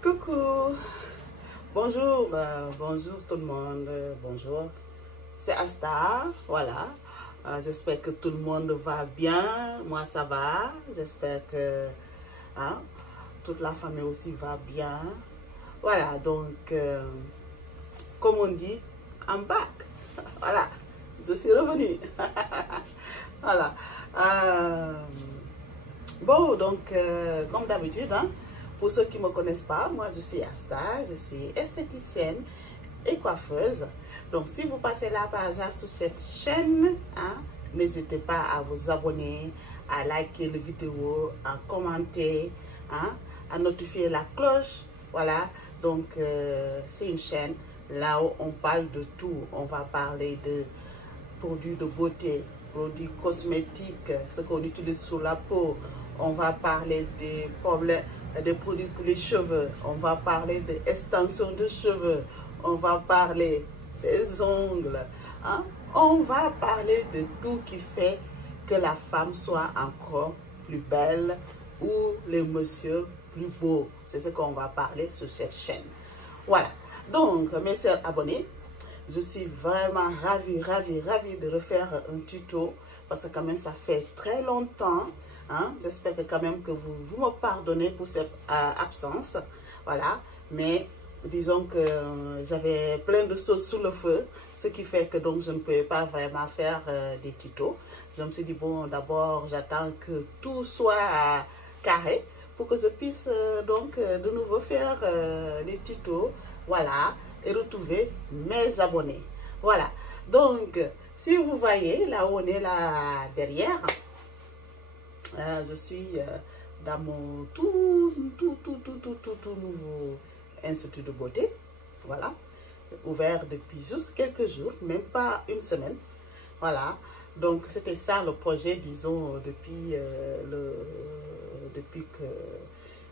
Coucou, bonjour, bonjour tout le monde, bonjour, c'est Asta, voilà, j'espère que tout le monde va bien, moi ça va, j'espère que hein, toute la famille aussi va bien, voilà, donc, comme on dit, I'm back, voilà, je suis revenue, voilà, bon, donc, comme d'habitude, hein, pour ceux qui ne me connaissent pas, moi je suis Asta, je suis esthéticienne et coiffeuse. Donc si vous passez là par hasard sur cette chaîne, hein, n'hésitez pas à vous abonner, à liker la vidéo, à commenter, hein, à notifier la cloche. Voilà, donc c'est une chaîne là où on parle de tout. On va parler de produits de beauté, produits cosmétiques, ce qu'on utilise sur la peau. On va parler des problèmes, des produits pour les cheveux. On va parler de extension de cheveux. On va parler des ongles. Hein? On va parler de tout qui fait que la femme soit encore plus belle ou le monsieur plus beau. C'est ce qu'on va parler sur cette chaîne. Voilà. Donc, mes sœurs abonnées, je suis vraiment ravie de refaire un tuto parce que quand même ça fait très longtemps. Hein? J'espère que quand même que vous me pardonnez pour cette absence. Voilà. Mais disons que j'avais plein de choses sous le feu, ce qui fait que donc je ne pouvais pas vraiment faire des tutos. Je me suis dit, bon, d'abord j'attends que tout soit carré pour que je puisse donc de nouveau faire les tutos. Voilà. Et retrouver mes abonnés. Voilà. Donc, si vous voyez, là où on est là derrière, je suis dans mon tout nouveau institut de beauté. Voilà. Ouvert depuis juste quelques jours, même pas une semaine. Voilà. Donc, c'était ça le projet, disons, depuis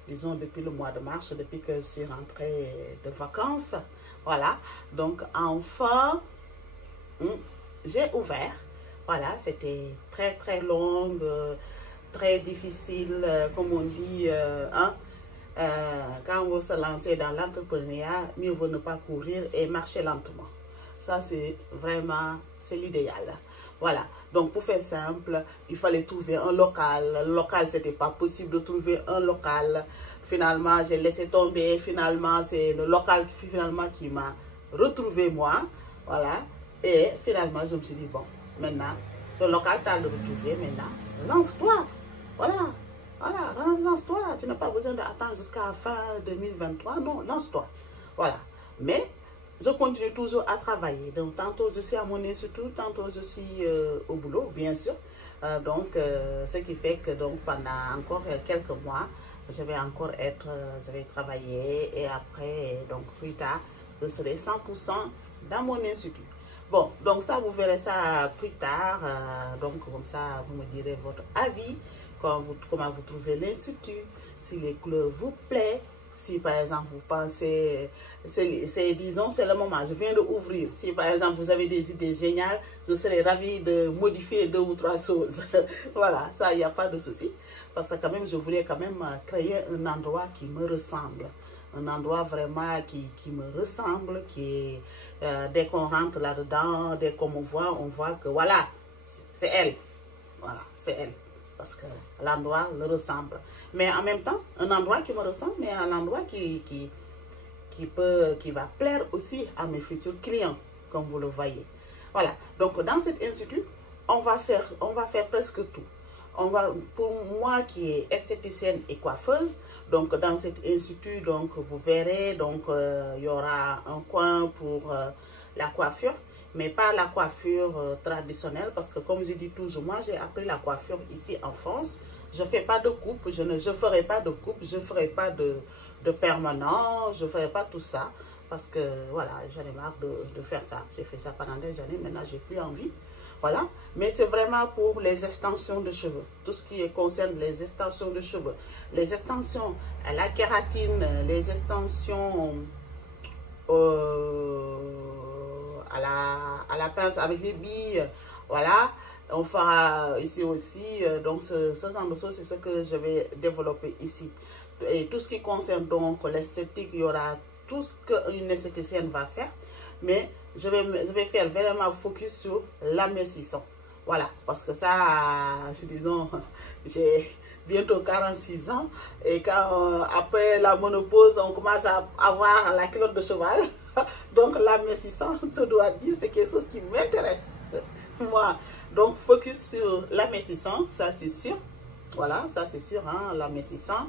depuis le mois de mars, depuis que je suis rentrée de vacances. Voilà, donc enfin, j'ai ouvert. Voilà, c'était très long, très difficile, comme on dit, hein, quand vous se lancez dans l'entrepreneuriat, mieux vaut ne pas courir et marcher lentement. Ça, c'est vraiment, c'est l'idéal. Voilà, donc pour faire simple, il fallait trouver un local. Le local, c'était pas possible de trouver un local. Finalement, j'ai laissé tomber. Finalement, c'est le local finalement qui m'a retrouvé moi. Voilà, et finalement, je me suis dit, bon, maintenant, le local t'a retrouvé, maintenant, lance-toi. Voilà, voilà, lance-toi. Tu n'as pas besoin d'attendre jusqu'à fin 2023. Non, lance-toi. Voilà, mais je continue toujours à travailler. Donc, tantôt je suis à mon institut, tantôt je suis au boulot, bien sûr. Ce qui fait que donc, pendant encore quelques mois, je vais encore je vais travailler et après, donc plus tard, je serai 100% dans mon institut. Bon, donc ça, vous verrez ça plus tard. Donc, comme ça, vous me direz votre avis, comment vous trouvez l'institut, si les couleurs vous plaisent. Si par exemple vous pensez, disons, c'est le moment, je viens d'ouvrir. Si par exemple vous avez des idées géniales, je serais ravie de modifier 2 ou 3 choses. Voilà, ça, il n'y a pas de souci. Parce que quand même, je voulais quand même créer un endroit qui me ressemble. Un endroit vraiment qui me ressemble, qui est, dès qu'on rentre là-dedans, dès qu'on me voit, on voit que voilà, c'est elle. Voilà, c'est elle. Parce que l'endroit le ressemble. Mais en même temps, un endroit qui me ressemble, mais un endroit qui va plaire aussi à mes futurs clients, comme vous le voyez. Voilà. Donc, dans cet institut, on va faire presque tout. Pour moi qui est esthéticienne et coiffeuse, donc dans cet institut, donc vous verrez, donc il y aura un coin pour la coiffure. Mais pas la coiffure traditionnelle, parce que comme je dis toujours, moi j'ai appris la coiffure ici en France. Je ne fais pas de coupe, je ferai pas de coupe, je ne ferai pas de permanent, je ne ferai pas tout ça. Parce que voilà, j'en ai marre de faire ça. J'ai fait ça pendant des années, maintenant j'ai plus envie. Voilà, mais c'est vraiment pour les extensions de cheveux. Tout ce qui concerne les extensions de cheveux. Les extensions à la kératine, les extensions à la pince avec les billes, voilà. On fera ici aussi, donc ce genre de choses, c'est ce que je vais développer ici. et tout ce qui concerne donc l'esthétique, il y aura tout ce qu'une esthéticienne va faire, mais je vais faire vraiment focus sur l'amincissant. Voilà, parce que ça, disons, j'ai bientôt 46 ans et quand après la ménopause, on commence à avoir la culotte de cheval. Donc l'amincissant, ça doit dire, c'est quelque chose qui m'intéresse. Moi, donc focus sur l'amincissant, ça c'est sûr. Voilà, ça c'est sûr, hein, l'amincissant.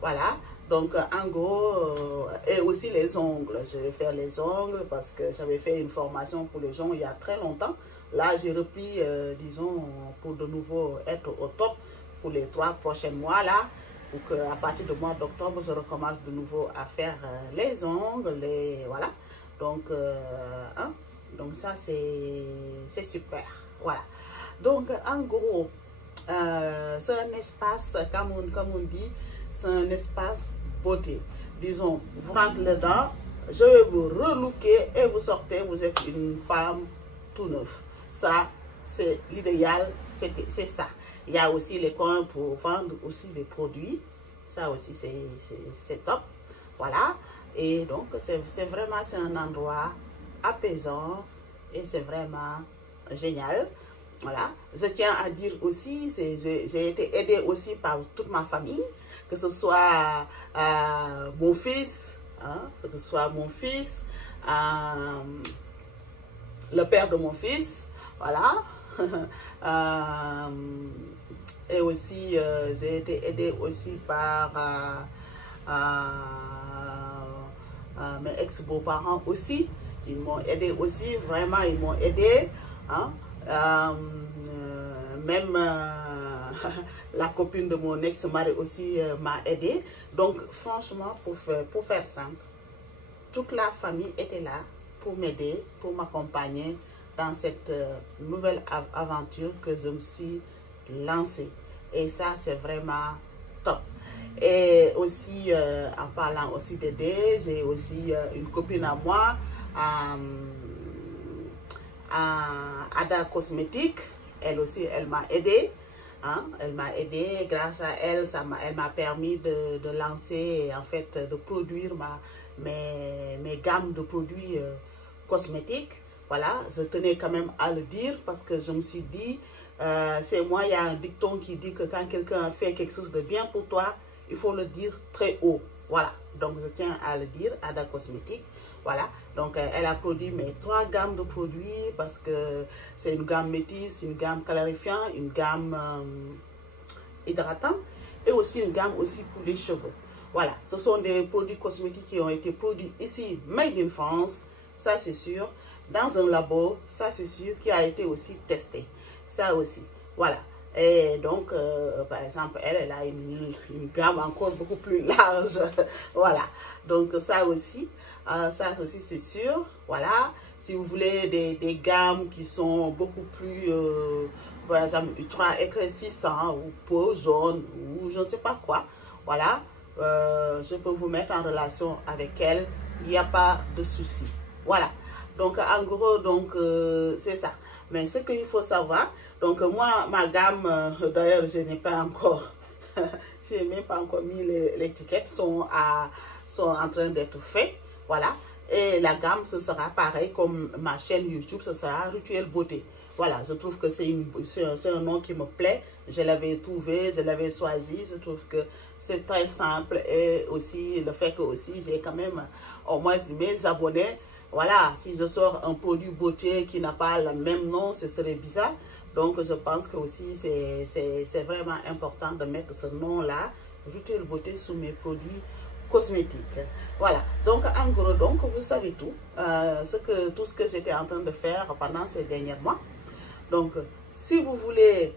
Voilà, donc en gros, et aussi les ongles. Je vais faire les ongles parce que j'avais fait une formation pour les gens il y a très longtemps. Là, j'ai repris, disons, pour de nouveau être au top pour les 3 prochains mois là. Pour qu'à partir du mois d'octobre, je recommence de nouveau à faire les ongles, voilà. Donc, hein, donc ça, c'est super. Voilà. Donc, en gros, c'est un espace, comme on dit, c'est un espace beauté. Disons, vous rentrez dedans, je vais vous relooker et vous sortez, vous êtes une femme tout neuve. Ça, c'est l'idéal, c'est ça. Il y a aussi les coins pour vendre aussi des produits. Ça aussi, c'est top. Voilà. Et donc, c'est vraiment un endroit apaisant et c'est vraiment génial. Voilà. Je tiens à dire aussi, j'ai été aidée aussi par toute ma famille, que ce soit mon fils, hein, que ce soit mon fils, le père de mon fils, voilà. Et aussi, j'ai été aidée aussi par mes ex-beaux-parents aussi. Ils m'ont aidé aussi, vraiment, ils m'ont aidé. Hein. Même la copine de mon ex-mari aussi m'a aidé. Donc, franchement, pour faire simple, toute la famille était là pour m'aider, pour m'accompagner dans cette nouvelle aventure que je me suis lancée. Et ça, c'est vraiment top. Et aussi, en parlant aussi d'aider, j'ai aussi une copine à moi, Ada Cosmétique. Elle aussi, elle m'a aidé. Hein? Elle m'a aidé. Grâce à elle, elle m'a permis de lancer, en fait, de produire mes gammes de produits cosmétiques. Voilà, je tenais quand même à le dire parce que je me suis dit, chez moi, il y a un dicton qui dit que quand quelqu'un fait quelque chose de bien pour toi, il faut le dire très haut. Voilà, donc je tiens à le dire, Ada Cosmétique. Voilà, donc elle a produit mes 3 gammes de produits parce que c'est une gamme métisse, une gamme clarifiant, une gamme hydratant et aussi une gamme aussi pour les cheveux. Voilà, ce sont des produits cosmétiques qui ont été produits ici, made in France, ça c'est sûr. Dans un labo, ça c'est sûr, qui a été aussi testé. Ça aussi, voilà. Et donc, par exemple, elle a une gamme encore beaucoup plus large. Voilà. Donc, ça aussi c'est sûr. Voilà. Si vous voulez des gammes qui sont beaucoup plus, par exemple, ultra éclaircissants ou peau jaune ou je ne sais pas quoi. Voilà. Je peux vous mettre en relation avec elle. Il n'y a pas de souci. Voilà. Donc, en gros, donc, c'est ça. Mais ce qu'il faut savoir, donc, moi, ma gamme, d'ailleurs, je n'ai pas encore, je n'ai même pas encore mis l'étiquette, sont en train d'être faites. Voilà. Et la gamme, ce sera pareil comme ma chaîne YouTube, ce sera Rituel Beauté. Voilà, je trouve que c'est un nom qui me plaît. Je l'avais trouvé, je l'avais choisi. Je trouve que c'est très simple et aussi le fait que aussi j'ai quand même au moins mes abonnés. Voilà, si je sors un produit beauté qui n'a pas le même nom, ce serait bizarre. Donc, je pense que aussi c'est vraiment important de mettre ce nom-là, Rituel Beauté, sur mes produits cosmétiques. Voilà, donc en gros, donc, vous savez tout, tout ce que j'étais en train de faire pendant ces derniers mois. Donc, si vous voulez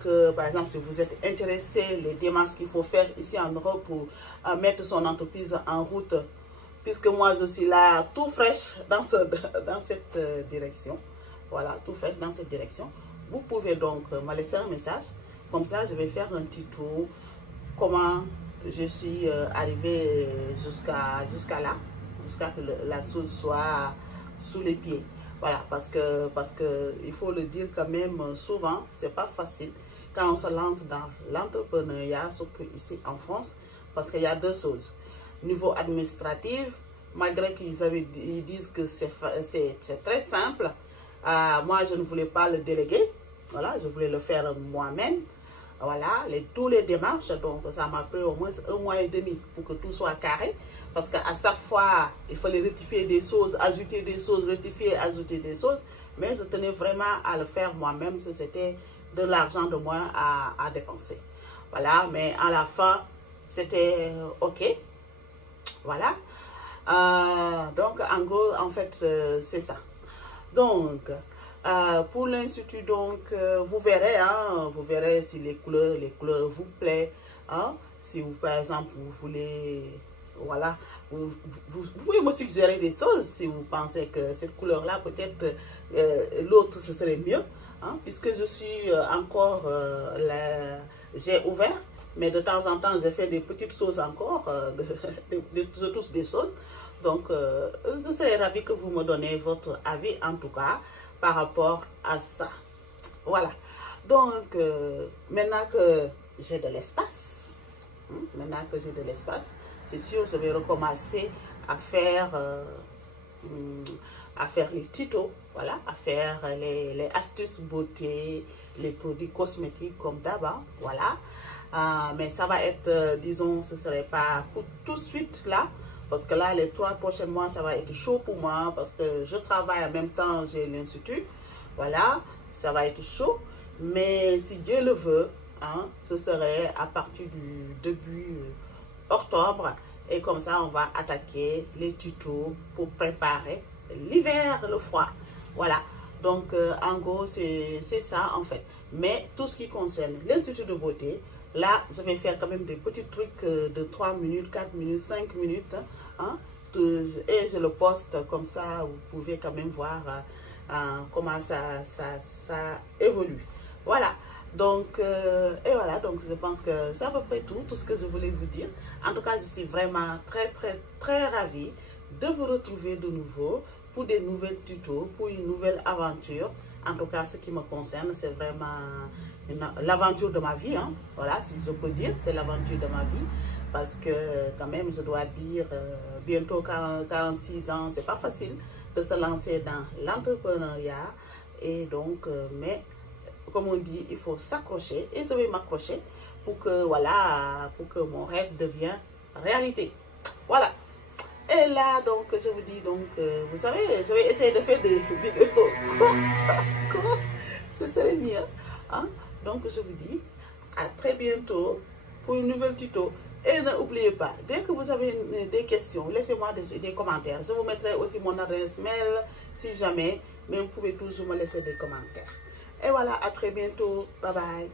que, par exemple, si vous êtes intéressé, les démarches qu'il faut faire ici en Europe pour mettre son entreprise en route, puisque moi, je suis là tout fraîche dans cette direction. Voilà, tout fraîche dans cette direction. Vous pouvez donc me laisser un message. Comme ça, je vais faire un petit tour. Comment je suis arrivée jusqu'à là. Jusqu'à que la chose soit sous les pieds. Voilà, parce que il faut le dire quand même souvent, c'est pas facile. quand on se lance dans l'entrepreneuriat, surtout ici en France, parce qu'il y a deux choses. Niveau administratif, malgré ils disent que c'est très simple, moi je ne voulais pas le déléguer, voilà, je voulais le faire moi-même. Voilà, tous les démarches, donc ça m'a pris au moins 1 mois et demi pour que tout soit carré. Parce qu'à chaque fois, il fallait rectifier des choses, ajouter des choses, rectifier, ajouter des choses. Mais je tenais vraiment à le faire moi-même, si c'était de l'argent de moins à dépenser. Voilà, mais à la fin, c'était OK. Voilà. Donc, en gros, en fait, c'est ça. Donc, pour l'Institut, donc, vous verrez si les couleurs vous plaisent. Hein? Si vous, par exemple, vous voulez, voilà, vous pouvez me suggérer des choses si vous pensez que cette couleur-là, peut-être l'autre, ce serait mieux. Hein? Puisque je suis encore, j'ai ouvert, mais de temps en temps, j'ai fait des petites choses encore, je touche des choses. Donc, je serais ravie que vous me donniez votre avis, en tout cas, par rapport à ça. Voilà. Donc, maintenant que j'ai de l'espace, c'est sûr, je vais recommencer à faire les tutos, voilà, à faire les astuces beauté, les produits cosmétiques comme d'abord, voilà. Mais ça va être, disons, ce ne serait pas pour tout de suite là, parce que là, les 3 prochains mois, ça va être chaud pour moi, parce que je travaille en même temps, j'ai l'Institut, voilà, ça va être chaud, mais si Dieu le veut, hein, ce serait à partir du début octobre, et comme ça, on va attaquer les tutos pour préparer l'hiver, le froid, voilà. Donc, en gros, c'est ça, en fait. Mais tout ce qui concerne l'Institut de beauté, là, je vais faire quand même des petits trucs de 3 minutes, 4 minutes, 5 minutes. Hein, et je le poste comme ça, vous pouvez quand même voir comment ça évolue. Voilà. Donc, et voilà. Donc, je pense que c'est à peu près tout ce que je voulais vous dire. En tout cas, je suis vraiment très ravie de vous retrouver de nouveau pour des nouvelles tutos, pour une nouvelle aventure. En tout cas, ce qui me concerne, c'est vraiment l'aventure de ma vie. Hein. Voilà, si je peux dire, c'est l'aventure de ma vie. Parce que quand même, je dois dire, bientôt 46 ans, c'est pas facile de se lancer dans l'entrepreneuriat. Et donc, mais comme on dit, il faut s'accrocher. Et je vais m'accrocher pour que, voilà, pour que mon rêve devienne réalité. Voilà. Et là, donc, je vous dis, donc, vous savez, je vais essayer de faire des vidéos courtes. Ce serait mieux. Hein? Donc, je vous dis à très bientôt pour une nouvelle tuto. Et n'oubliez pas, dès que vous avez des questions, laissez-moi des commentaires. Je vous mettrai aussi mon adresse mail si jamais, mais vous pouvez toujours me laisser des commentaires. Et voilà, à très bientôt. Bye bye.